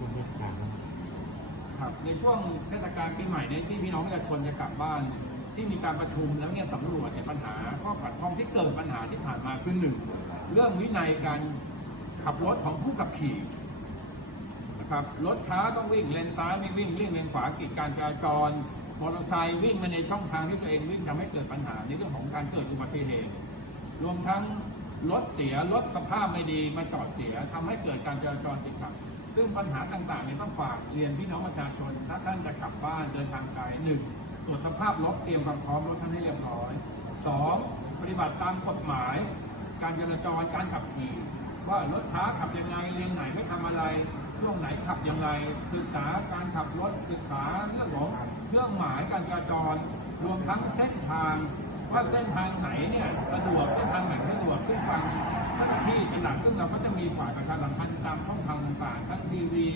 คุณผู้ชมครับในช่วงเทศกาลปีใหม่เนี่ยที่พี่น้องประชาชนจะกลับบ้าน ที่มีการประชุมแล้วเนี่ยสำรวจในยปัญหาข้อขัดข้องที่เกิดปัญหาที่ผ่านมาคือหนึ่งเรื่องวินัยการขับรถของผู้ขับขี่นะครับรถช้าต้องวิ่งเลนซ้ายไม่วิ่งวิ่งเลนขวากีดการจราจรมอเตอร์ไซค์วิ่งมาในช่องทางที่ตัวเองวิ่งทำให้เกิดปัญหาในเรื่องของการเกิดอุบัติเหตุรวมทั้งรถเสียรถสภาพไม่ดีมาจอดเสียทำให้เกิดการจราจรติดขัด ซึ่งปัญหาต่างๆเนี่ยต้องฝากเรียนพี่น้องประชาชน ถ้าท่านจะกลับบ้านเดินทางไกลหนึ่งตรวจสภาพรถเตรียมความพร้อมรถท่านให้เรียบร้อยสองปฏิบัติตามกฎหมาย การจราจรการขับขี่ ว่ารถช้าขับยังไงเลนไหนไม่ทำอะไรช่วงไหนขับยังไงศึกษาการขับรถศึกษาเรื่องของเครื่องหมายการจราจร รวมทั้งเส้นทางว่าเส้นทางไหนเนี่ยสะดวกเส้นทางไหนไม่สะดวกซึ่งทาง ที่เป็นหลักซึ่งเราก็จะมีฝ่ายประชาสัมพันธ์ตามช่องทางต่างๆทั้งทีวี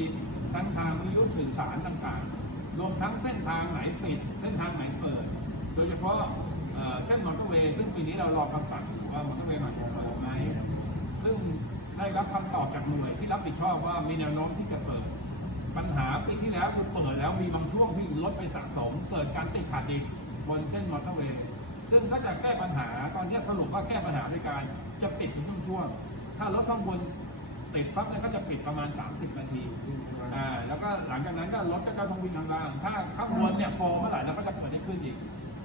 ทั้งทางวิทยุสื่อสารต่างๆรวมทั้งเส้นทางไหนปิด เส้นทางไหนเปิด โดยเฉพาะเส้นมอเตอร์เวย์ซึ่งปีนี้เรารอคำสั่งว่ามอเตอร์เวย์หม่จะเปิดไหมซึ่งได้รับคำตอบจากหน่วยที่รับผิดชอบว่ามีแนวโน้มที่จะเปิด ปัญหาปีที่แล้วคือเปิดแล้วมีบางช่วงที่รถไปสะสม เกิดการติดขัดอีกบนเส้นมอเตอร์เวย์ซึ่งถ้าจะแก้ปัญหา รุปว่าแก้ปัญหาด้วยการจะปิดเป็นช่วงถ้ารถข้างบนติดปั๊บเนี่ยก็จะปิดประมาณ 30 นาทีอ่าแล้วก็หลังจากนั้นก็รถก็จะต้องวิ่งทางล่างถ้าข้างบนเนี่ยโฟเมื่อไหร่เราก็จะเปิดให้ขึ้นอีก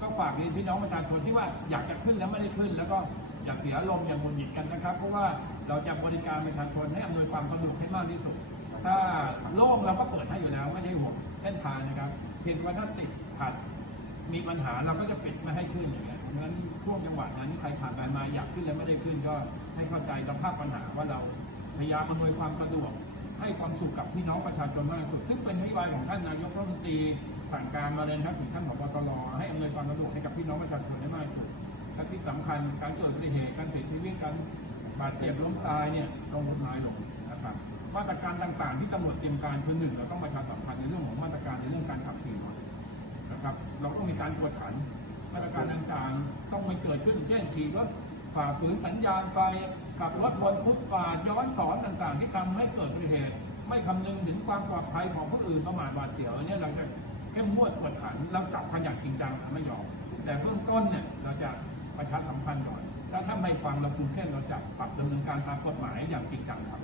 ก็ฝากเรียนพี่น้องประชาชนที่ว่าอยากจะขึ้นแล้วไม่ได้ขึ้น แล้วก็อยากเสียลมอย่างหงุดหงิดกันนะครับ เพราะว่าเราจะบริการประชาชนให้อำนวยความสะดวกให้มากที่สุด ถ้าโล่งเราก็เปิดให้อยู่แล้วไม่ได้ห่วงเส้นทางนะครับ เพียงว่าถ้าติดขัด มีปัญหาเราก็จะปิดไม่ให้ขึ้นอย่างเงี้ยเพราะฉะนั้นช่วงจังหวะนั้นใครผ่านไปมาอยากขึ้นแล้วไม่ได้ขึ้นก็ให้เข้าใจสภาพปัญหาว่าเราพยายามอำนวยความสะดวก ให้ความสุขกับพี่น้องประชาชนมากที่สุดซึ่งเป็นนโยบายของท่านนายกรัฐมนตรีสั่งการมาเลยนะครับถึงท่านผบตรให้อำนวยความสะดวกให้กับพี่น้องประชาชนได้มากที่สุดและที่สำคัญการเกิดอุบัติเหตุการเสียชีวิตการบาดเจ็บล้มตายเนี่ยลงน้อยลงนะครับมาตรการต่างๆ ที่ตำรวจเตรียมการคือหนึ่งเราต้องประชาสัมพันธ์ในเรื่องของมาตรการในเรื่องการขับขี่ นะครับ เราต้องมีการกวดขันมาตรการต่างๆ ต้องไม่เกิดขึ้นเช่นขี่รถฝ่าฝืนสัญญาณไฟขับรถบนฟุตบาทย้อนสอนต่างๆ ที่ทำให้เกิดอุบัติเหตุ ไม่คำนึงถึงความปลอดภัยของผู้อื่นประมาทหวาดเสียวอันนี้เราจะเข้มงวดกวดขันเราจับพันอย่างจริงจังไม่ยอมแต่เบื้องต้นเนี่ยเราจะประชาสัมพันธ์ก่อน ถ้าถ้าไม่ฟังเราคุมเข้มเราจะปรับดำเนินการตามกฎหมายอย่างจริงจังครับ